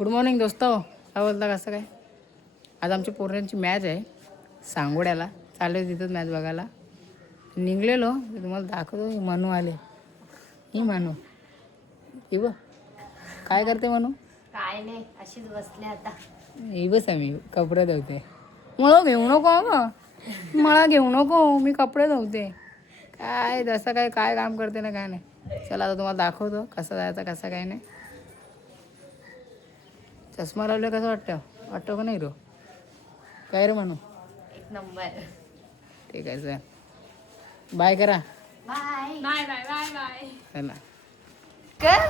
Good morning दोस्त, काय बोलता कसं काय? आज आमच्या पोरांची मॅच आहे सांगोड्याला, चालू तिथंच मॅच बघायला निघलेलो. तुम्हाला दाखवतो. मनू आले. ही मनू ही बघ काय करते मनू. काय नाही, अशीच बसले आता. ही बस आम्ही कपडे धुवते. मला घेऊ नको ग, मला घेऊ नको, मी कपडे धुवते. काय जसं काय काय काम करते ना काय नाही. चला आता तुम्हाला दाखवतो कसं जायचं कसं काय नाही. चष्मा लावलं कसं वाटतं का नाही रो? काय रे म्हणू? एक नंबर. ठीक आहे सर, बाय करा. Bye bye bye bye bye. चला कर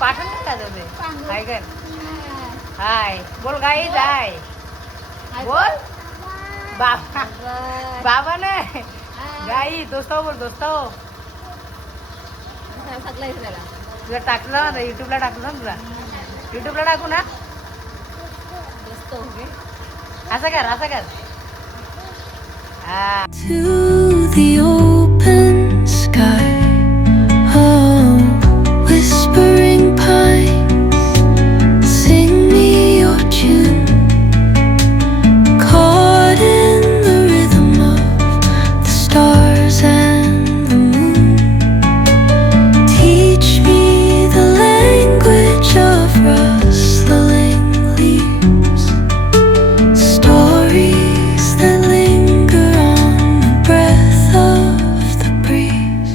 पाठवून का तुम्ही? हाय कर. हाय बोल गाई जाय. बोल बाबा. बाबा नाही गाई. दोस्त बोल दोस्त. तुला टाकलं ना युट्यूबला, टाकलं ना तुला युट्यूबला टाकू ना. असं कर असं कर. हा To the open sky, oh, whispering pines, sing me your tune, caught in the rhythm of the stars and the moon. Teach me the language of rustling leaves, stories that linger on the breath of the breeze.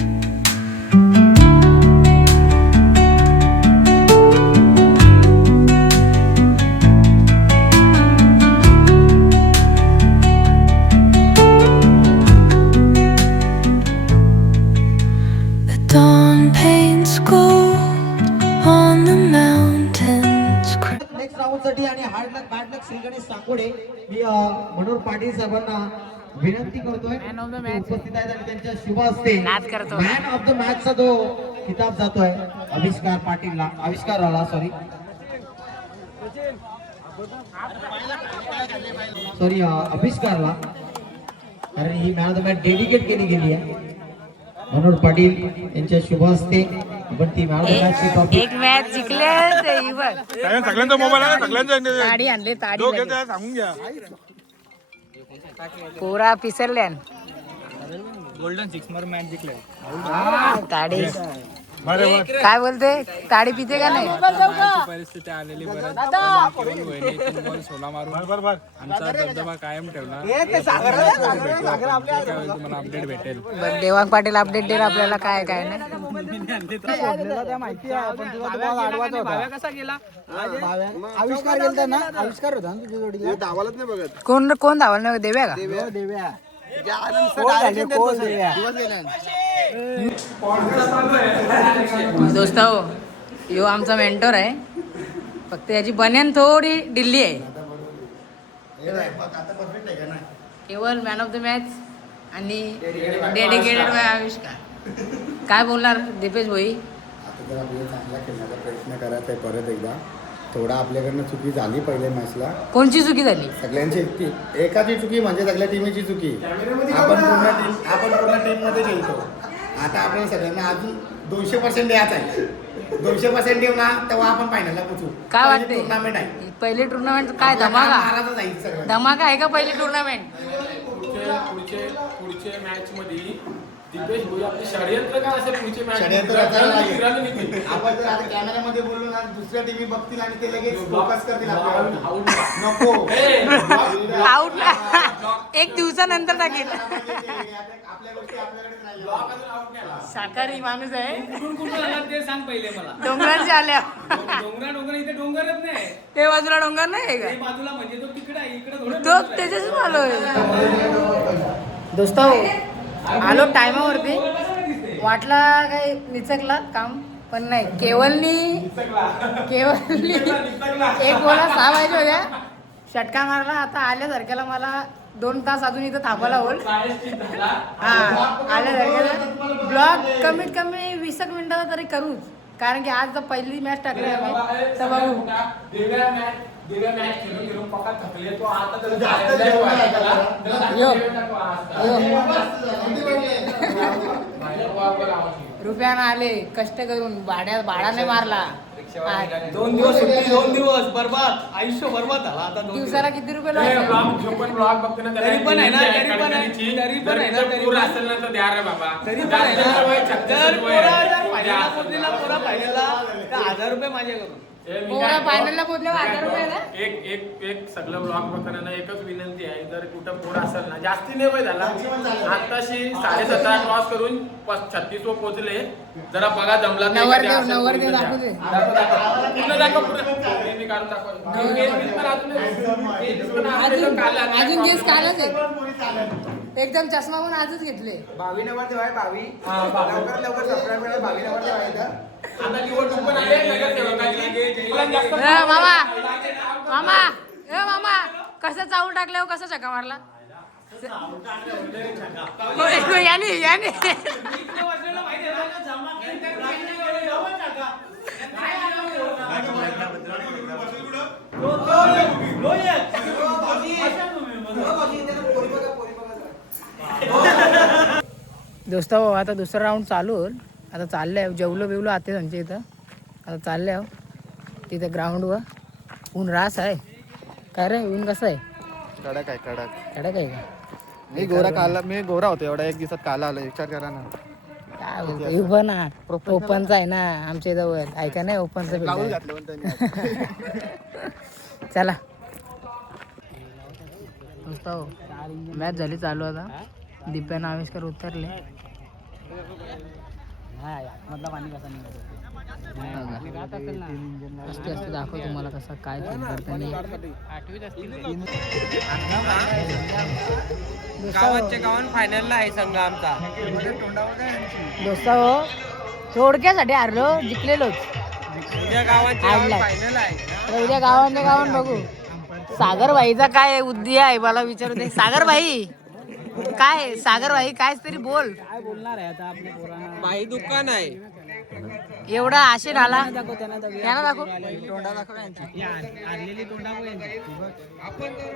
The dawn paints gold on the mountains. Next round साठी आणि hard लक bad लक श्री गणेश सांगोडे मी मनोहर पाटील साहेबांना विनंती करतोय. Man of the ते match. उपस्थित आहेत आणि त्यांच्या शुभ हस्ते नाच करतो. मॅन ऑफ द मॅच चा जो किताब जातोय आविष्कार पाटीलला, आविष्काराला सॉरी आविष्कारला, कारण ही man of the match dedicate केली गेली आहे. मनोहर पाटील यांच्या शुभ हस्ते आपण ती मॅन ऑफ द मॅच ची ट्रॉफी एक मॅच जिंकले ते ही बघ. सगळ्यांचा मोबाईल आहे, सगळ्यांचा ताडी आणले ताडी लगेच. सांगून घ्या. पोरा पिसरल्यान गोल्डन सिक्स मध्ये मॅच जिंकले. ताडी काय बोलते? ताडी पिते का नाही? परिस्थिती आलेली बरं सोला मारून आमचा दबदबा कायम ठेवला. तुम्हाला अपडेट भेटेल. बरं, देवांग पाटील अपडेट दे आपल्याला काय काय नाही. आविष्कार गेलता ना, आविष्कार होता ना तुझ्या जोडीला. कोण कोण धावाल नाही? देव्या का? दोस्त हो, यो आमचा मेंटोर आहे. फक्त याची बन्यान थोडी ढिल्ली आहे. केवळ मॅन ऑफ द मॅच आणि डेडिकेटेड बाय आविष्कार. काय बोलणार दीपेश भाई? आता जर आपल्याला चांगला खेळण्याचा प्रयत्न करायचा आहे परत एकदा. थोडा आपल्याकडनं चुकी झाली पहिल्या मॅचला. कोणची चुकी झाली? सगळ्यांची एकाची चुकी म्हणजे सगळ्या टीमची चुकी. आपण पूर्ण टीममध्ये खेळतो. आता आपल्याला सगळ्यांना अजून 200% द्यायचं आहे. 200% देऊ ना तेव्हा आपण फायनलला पोहोचू. काय वाटते? टुर्नामेंट आहे. पहिली टुर्नामेंट काय धमाका? महाराजच जाईल सगळं. धमाका आहे का पहिली टुर्नामेंट? पुढचे मॅच मध्ये दिपेश भाई आपले षडयंत्र काय असेल पुढचे मॅच षडयंत्र रचायला लागेल. आपण जर आता कॅमेऱ्यामध्ये बोललो ना, दुसऱ्या टीमी बघतील आणि ते लगेच फोकस करतील आपल्यावर. नको आउट ना. एक दिवसानंतर टाकेल. आपल्या गोष्टी आपल्याकडेच राहिल्या. शाकाहारी माणूस आहे. ते सांग पहिले मला. डोंगराच्या आल्या. डोंगर इथे डोंगरच नाही. ते बाजूला डोंगर नाही आहे ते बाजूला म्हणजे तो तिकडे आहे, इकडे थोडं का? तो त्याच्याच आलोय. दोस्त आलो टायमावरती. वाटला काही निचकला काम, पण नाही. केवलनी एक बोला 6 वाजले होत्या. षटका मारला. आता आल्यासारख्याला मला 2 तास अजून इथं थांबायला होईल. हा आल्यासारख्याला ब्लॉग कमीत कमी 20 मिनिटाचा तरी करूच, कारण की आज जर पहिली मॅच टाकली आम्ही तर बघू. दिव्या मॅच खेळून पक्का थकले तो. आता रुपयानं आले कष्ट करून. भाड्याने मारला. 2 दिवस सुट्टी, 2 दिवस बरबाद, आयुष्य बरबाद झाला आता 2 दिवस. दिवसाला किती रुपये ए, लावायचे? ब्लॉग जो पण ब्लॉग बघतो ना तरी पण आहे ना, त्याला तरी पण आहे, कडकडीची. तरी पण आहे ना, जर तरी पूर पण. असेल ना तर द्या रे बाबा. तरी पण आहे जास्त वय, ना, 36 जर वय पोरा आहे. जर फायनलला द्या. पोचलेला, पोरा फायनलला तर 1000 रुपये माझ्याकडून. ए, मी पोरा काय फायनलला पोहोचल्यावर 1000 रुपये ना? एक सगळं ब्लॉग बघताना एकच विनंती आहे, जर कुठं पोर असेल ना, जास्ती नाही वय झाला आताशी 17.5 क्रॉस करून 36 वर पोहोचले. जरा बघा जमला तर नवरदेव एखादी असेल नवरदेव पोरगी दाखवू दे. द्या. दाखव. पूर्ण दाखव, पूर्ण. मी काढून दाखव. Engagement पण अजून केस कालच आहे. एकदम चष्मा पण आजच घेतले. 22 नवरदेव आहे 22. लवकर सबस्क्राईब करा. 22 नवरदेव आहे इथं. आता निवडणूक पण आली आहे नगरसेवकाची. मला जास्त मामा मामा मामा कसं चावून टाकल्यावर कसं चका मारला याने याने दोस्त भाऊ आता दुसरा राऊंड चालू होईल. आता चाललंय जेवलो बिवलो आते त्यांच्या इथं. आता चाललंय तिथे ग्राउंडवर. ऊन रास आहे काय रे? ऊन कसं आहे? कडक आहे कडक. कडक आहे का? मी गोरा होतो एवढा, एक दिवसात काला आलो. विचार करा ना. काय बोलतो उभं ना. ओपनचा आहे ना आमच्या जवळ. ऐका नाही ओपनचं गाऊन बिल. घातलं पण त्यांनी. चला मॅच झाली चालू आता. दिप्यान आविष्कार उतरले. असते असते दाखव तुम्हाला कसा काय गावाच्या गावात फायनलला आहे संघ आमचा. दोस्ता हो थोडक्यासाठी हारलो, जिंकलेलोच. उद्या गावाच्या हारलाय. फायनल आहे. आता उद्या गावाने गावान बघू. सागर भाईचा काय उद्या आहे मला विचारू दे. सागर भाई काय? सागर भाई काय तरी बोल. काय बोलणार आहे आता आपल्या पोरांना? बाई दुकान आहे. एवढा आशेर आला त्यांना दाखव.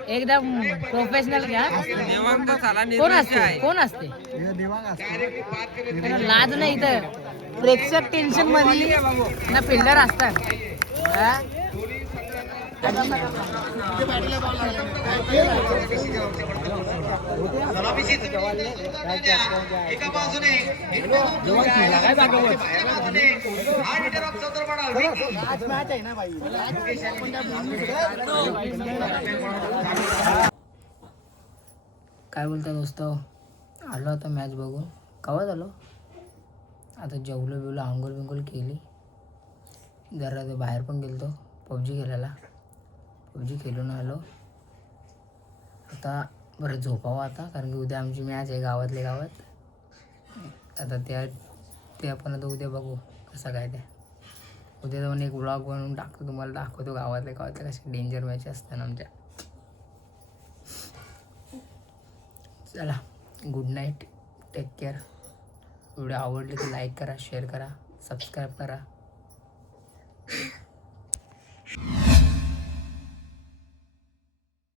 एकदम प्रोफेशनल घ्या. देवांग झाला कोण असते? कोण असते? त्यांना लाज नाही इथं. प्रेक्षक टेन्शन मध्ये ना फिल्डर असतात. हा? काय बोलता दोस्त? आलो आता मॅच बघून. केव्हा झालो? आता जेवलो बिवलो, आंघोळ बिंघोळ केली. जरा ते बाहेर पण गेलतो पबजी खेळायला. पबजी खेळून आलो. आता बरं झोपावं आता, कारण की उद्या आमची मॅच आहे गावातल्या गावात. आता ते आपण आता उद्या बघू कसं काय. ते उद्या जाऊन एक व्लॉग बनवून टाकतो, तुम्हाला दाखवतो गावातल्या कशा डेंजर मॅच असतात आमच्या. चला good night, take care. Video आवडले तर लाईक करा, शेअर करा, सबस्क्राईब करा.